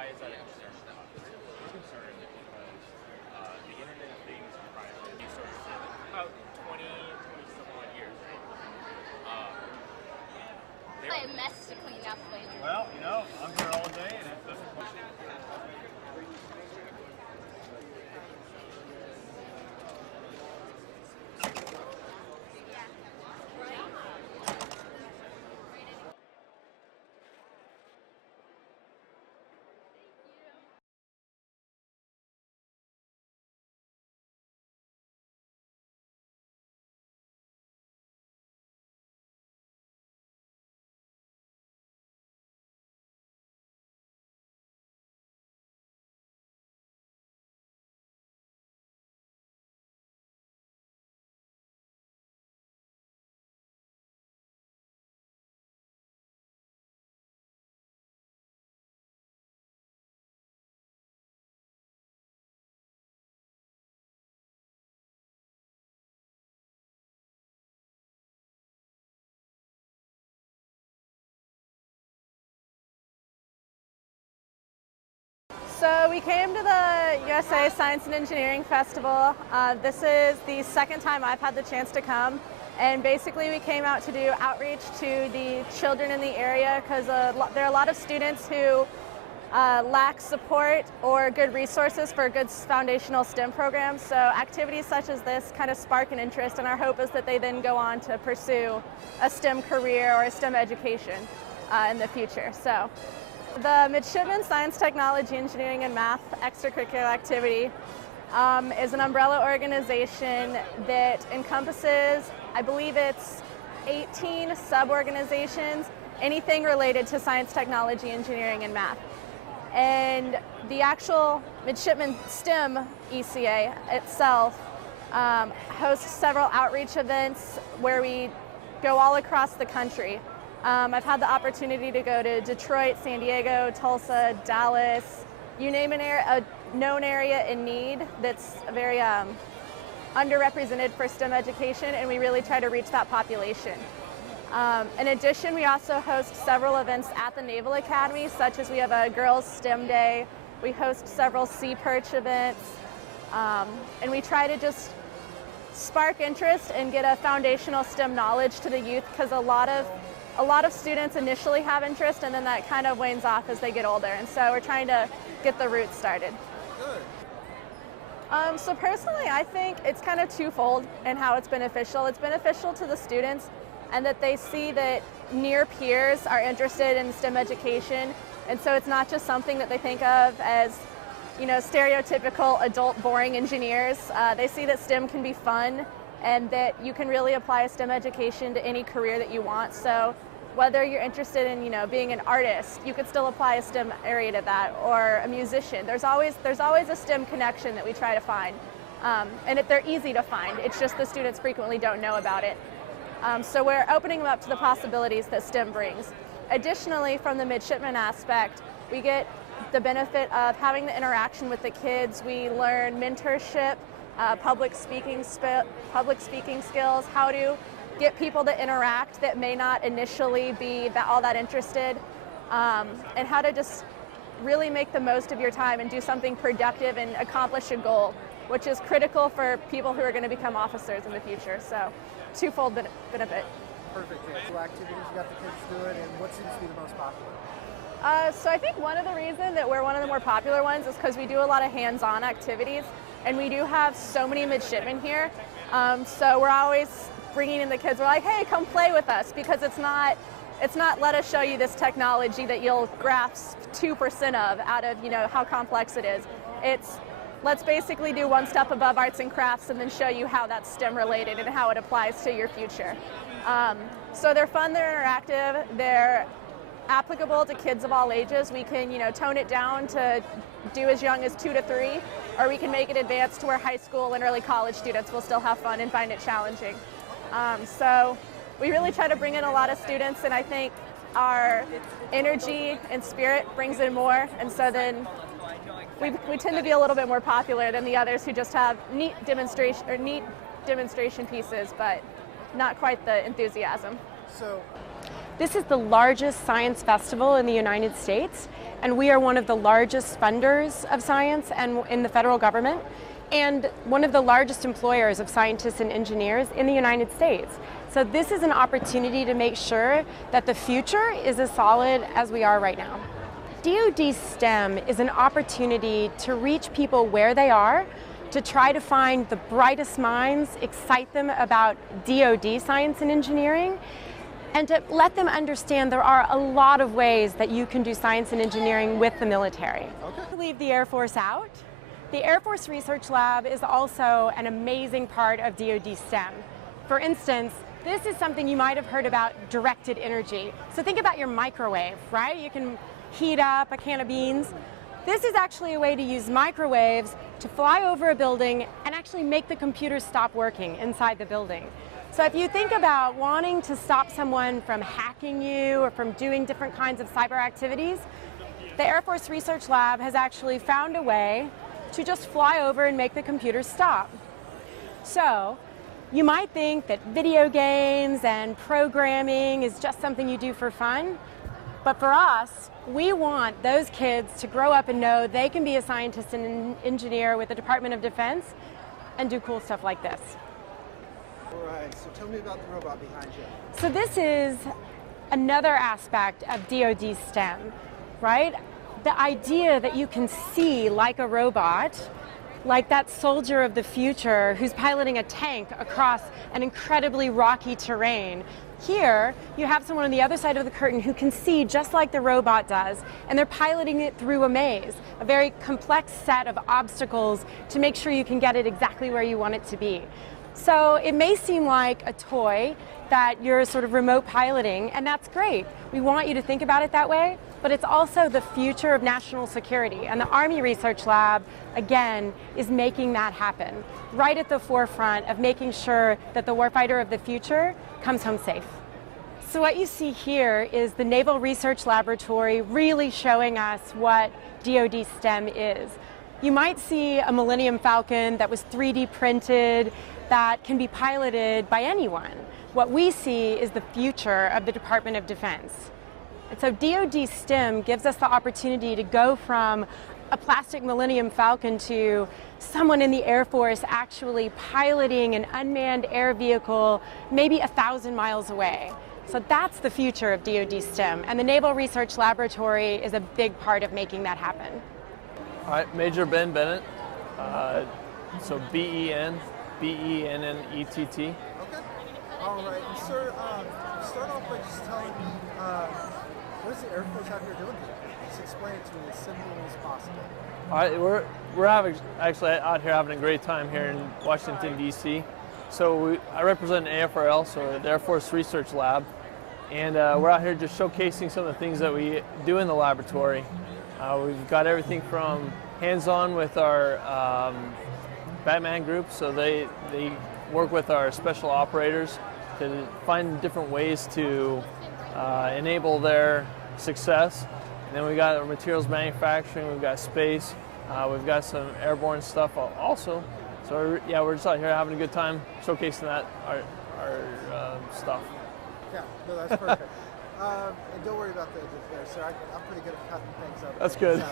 why is that a concern? I'm concerned because the Internet of Things comprised sort of about 20 some odd years, right? I have mess to clean up later. Well, you know, I'm here all day and it doesn't push it. So we came to the USA Science and Engineering Festival. This is the second time I've had the chance to come. And basically we came out to do outreach to the children in the area because there are a lot of students who lack support or good resources for good foundational STEM programs. So activities such as this kind of spark an interest, and our hope is that they then go on to pursue a STEM career or a STEM education in the future. So the Midshipman Science, Technology, Engineering, and Math extracurricular activity is an umbrella organization that encompasses, I believe it's 18 sub-organizations, anything related to science, technology, engineering, and math. And the actual Midshipman STEM ECA itself hosts several outreach events where we go all across the country. I've had the opportunity to go to Detroit, San Diego, Tulsa, Dallas, you name a known area in need that's very underrepresented for STEM education, and we really try to reach that population. In addition, we also host several events at the Naval Academy, such as we have a Girls STEM Day, we host several Sea Perch events, and we try to just spark interest and get a foundational STEM knowledge to the youth, because a lot of students initially have interest and then that kind of wanes off as they get older, and so we're trying to get the roots started. Good. So personally, I think it's kind of twofold in how it's beneficial. It's beneficial to the students and that they see that near peers are interested in STEM education, and so it's not just something that they think of as, you know, stereotypical adult boring engineers. They see that STEM can be fun and that you can really apply a STEM education to any career that you want. So whether you're interested in, you know, being an artist, you could still apply a STEM area to that, or a musician. There's always a STEM connection that we try to find, and they're easy to find. It's just the students frequently don't know about it. So we're opening them up to the possibilities that STEM brings. Additionally, from the midshipman aspect, we get the benefit of having the interaction with the kids. We learn mentorship, public speaking skills, how to get people to interact that may not initially be all that interested, and how to just really make the most of your time and do something productive and accomplish a goal, which is critical for people who are going to become officers in the future. So twofold benefit. Perfect. Yeah. What activities you got the kids doing, and what seems to be the most popular? So I think one of the reasons that we're one of the more popular ones is because we do a lot of hands-on activities, and we do have so many midshipmen here. So we're always bringing in the kids. We're like, hey, come play with us, because it's not let us show you this technology that you'll grasp 2% of out of, you know, how complex it is. It's let's basically do one step above arts and crafts and then show you how that's STEM related and how it applies to your future. So they're fun, they're interactive, they're applicable to kids of all ages. We can, you know, tone it down to do as young as 2 to 3, or we can make it advanced to where high school and early college students will still have fun and find it challenging. So we really try to bring in a lot of students, and I think our energy and spirit brings in more, and so then we tend to be a little bit more popular than the others who just have neat demonstration pieces, but not quite the enthusiasm. So This is the largest science festival in the United States, and we are one of the largest funders of science and in the federal government, and one of the largest employers of scientists and engineers in the United States. So this is an opportunity to make sure that the future is as solid as we are right now. DoD STEM is an opportunity to reach people where they are, to try to find the brightest minds, excite them about DoD science and engineering, and to let them understand there are a lot of ways that you can do science and engineering with the military. Okay. Leave the Air Force out. The Air Force Research Lab is also an amazing part of DoD STEM. For instance, this is something you might have heard about, directed energy. So think about your microwave, right? You can heat up a can of beans. This is actually a way to use microwaves to fly over a building and actually make the computer stop working inside the building. So if you think about wanting to stop someone from hacking you or from doing different kinds of cyber activities, the Air Force Research Lab has actually found a way to just fly over and make the computer stop. So you might think that video games and programming is just something you do for fun, but for us, we want those kids to grow up and know they can be a scientist and an engineer with the Department of Defense and do cool stuff like this. All right, so tell me about the robot behind you. So this is another aspect of DoD STEM, right? The idea that you can see like a robot, like that soldier of the future who's piloting a tank across an incredibly rocky terrain. Here, you have someone on the other side of the curtain who can see just like the robot does, and they're piloting it through a maze, a very complex set of obstacles to make sure you can get it exactly where you want it to be. So it may seem like a toy that you're sort of remote piloting, and that's great. We want you to think about it that way, but it's also the future of national security. And the Army Research Lab, again, is making that happen, right at the forefront of making sure that the warfighter of the future comes home safe. So what you see here is the Naval Research Laboratory really showing us what DoD STEM is. You might see a Millennium Falcon that was 3D printed, that can be piloted by anyone. What we see is the future of the Department of Defense. And so DoD STEM gives us the opportunity to go from a plastic Millennium Falcon to someone in the Air Force actually piloting an unmanned air vehicle maybe 1,000 miles away. So that's the future of DoD STEM, and the Naval Research Laboratory is a big part of making that happen. All right, Major Bennett, so B-E-N, B-E-N-N-E-T-T. Okay. All right, and sir, start off by just telling me, what is the Air Force out here doing here? Just explain it to me as simply as possible. All right, we're actually out here having a great time here in Washington, D.C. So I represent AFRL, so the Air Force Research Lab, and we're out here just showcasing some of the things that we do in the laboratory. We've got everything from hands-on with our Batman group, so they work with our special operators to find different ways to enable their success. And then we got our materials manufacturing, we've got space, we've got some airborne stuff also. So yeah, we're just out here having a good time showcasing that our stuff. Yeah, no, that's perfect. And don't worry about the edges there, sir. I'm pretty good at cutting things up. That's good.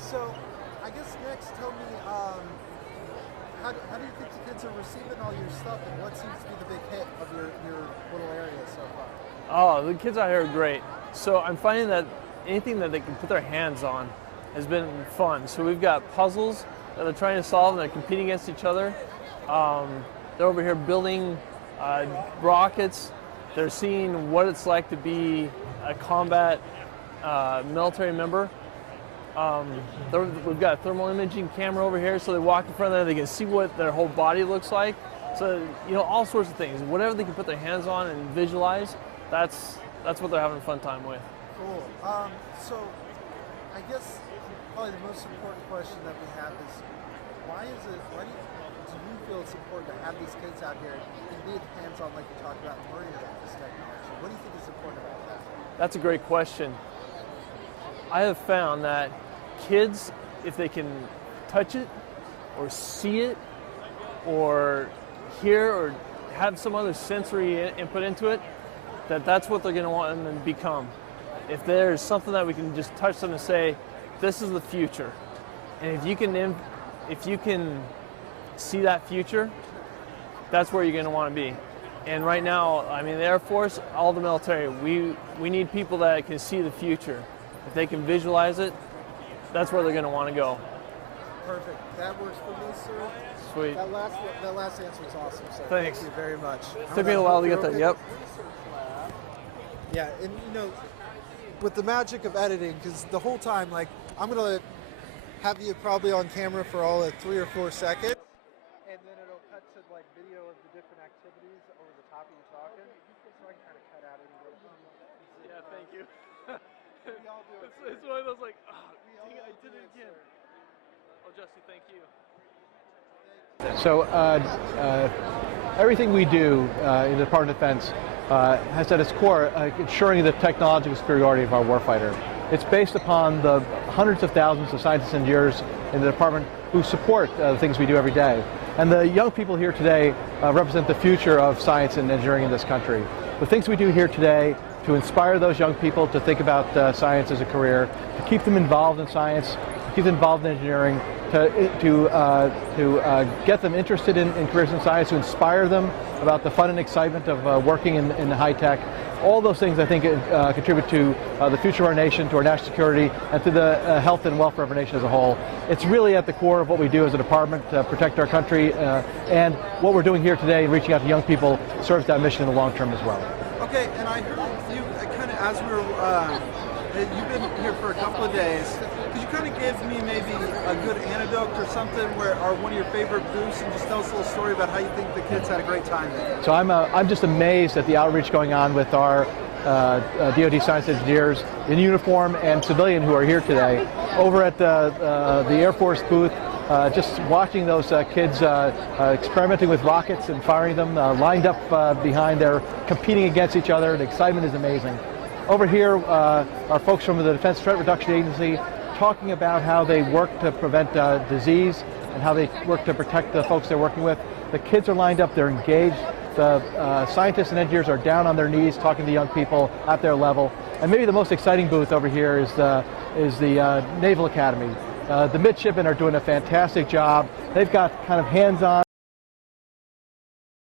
So I guess next, tell me, how do you think the kids are receiving all your stuff, and what seems to be the big hit of your little area so far? Oh, the kids out here are great. So I'm finding that anything that they can put their hands on has been fun. So we've got puzzles that they're trying to solve, and they're competing against each other. They're over here building rockets. They're seeing what it's like to be a combat military member. We've got a thermal imaging camera over here, so they walk in front of there, they can see what their whole body looks like. So, you know, all sorts of things. Whatever they can put their hands on and visualize, that's what they're having a fun time with. Cool. So I guess probably the most important question that we have is, why do you feel it's important to have these kids out here and be hands-on like you talked about and learning about this technology? What do you think is important about that? That's a great question. I have found that kids, if they can touch it or see it or hear or have some other sensory input into it, that's what they're going to want them to become. If there's something that we can just touch them and say, this is the future, and if you can see that future, that's where you're going to want to be. And right now, I mean, the Air Force, all the military, we need people that can see the future. If they can visualize it, that's where they're going to want to go. Perfect. That works for me, sir. Sweet. That last answer was awesome, sir. Thanks. Thank you very much. Took me a while to get there. Yep. Yeah, and you know, with the magic of editing, because the whole time, like, I'm gonna have you probably on camera for all of 3 or 4 seconds, and then it'll cut to like video of the different activities over the top of you talking, so I can kind of cut out any little. Yeah, thank you. We all do it. It's one of those like, oh, We all I did it again. sir. Oh, Jesse, thank you. So everything we do in the Department of Defense has at its core ensuring the technological superiority of our warfighter. It's based upon the hundreds of thousands of scientists and engineers in the department who support the things we do every day. And the young people here today represent the future of science and engineering in this country. The things we do here today to inspire those young people to think about science as a career, to keep them involved in science, to keep them involved in engineering, to get them interested in careers in science, to inspire them about the fun and excitement of working in high tech. All those things, I think, contribute to the future of our nation, to our national security, and to the health and welfare of our nation as a whole. It's really at the core of what we do as a department to protect our country, and what we're doing here today, reaching out to young people, serves that mission in the long term as well. Okay, and I heard you kind of, as we were, you've been here for a couple of days. Could you kind of give me maybe a good anecdote or something or one of your favorite booths, and just tell us a little story about how you think the kids had a great time there? So I'm just amazed at the outreach going on with our DoD science engineers in uniform and civilian who are here today. Over at the Air Force booth, just watching those kids experimenting with rockets and firing them, lined up behind there, competing against each other. The excitement is amazing. Over here are folks from the Defense Threat Reduction Agency talking about how they work to prevent disease and how they work to protect the folks they're working with. The kids are lined up, they're engaged. The scientists and engineers are down on their knees talking to young people at their level. And maybe the most exciting booth over here is the Naval Academy. The Midshipmen are doing a fantastic job. They've got kind of hands-on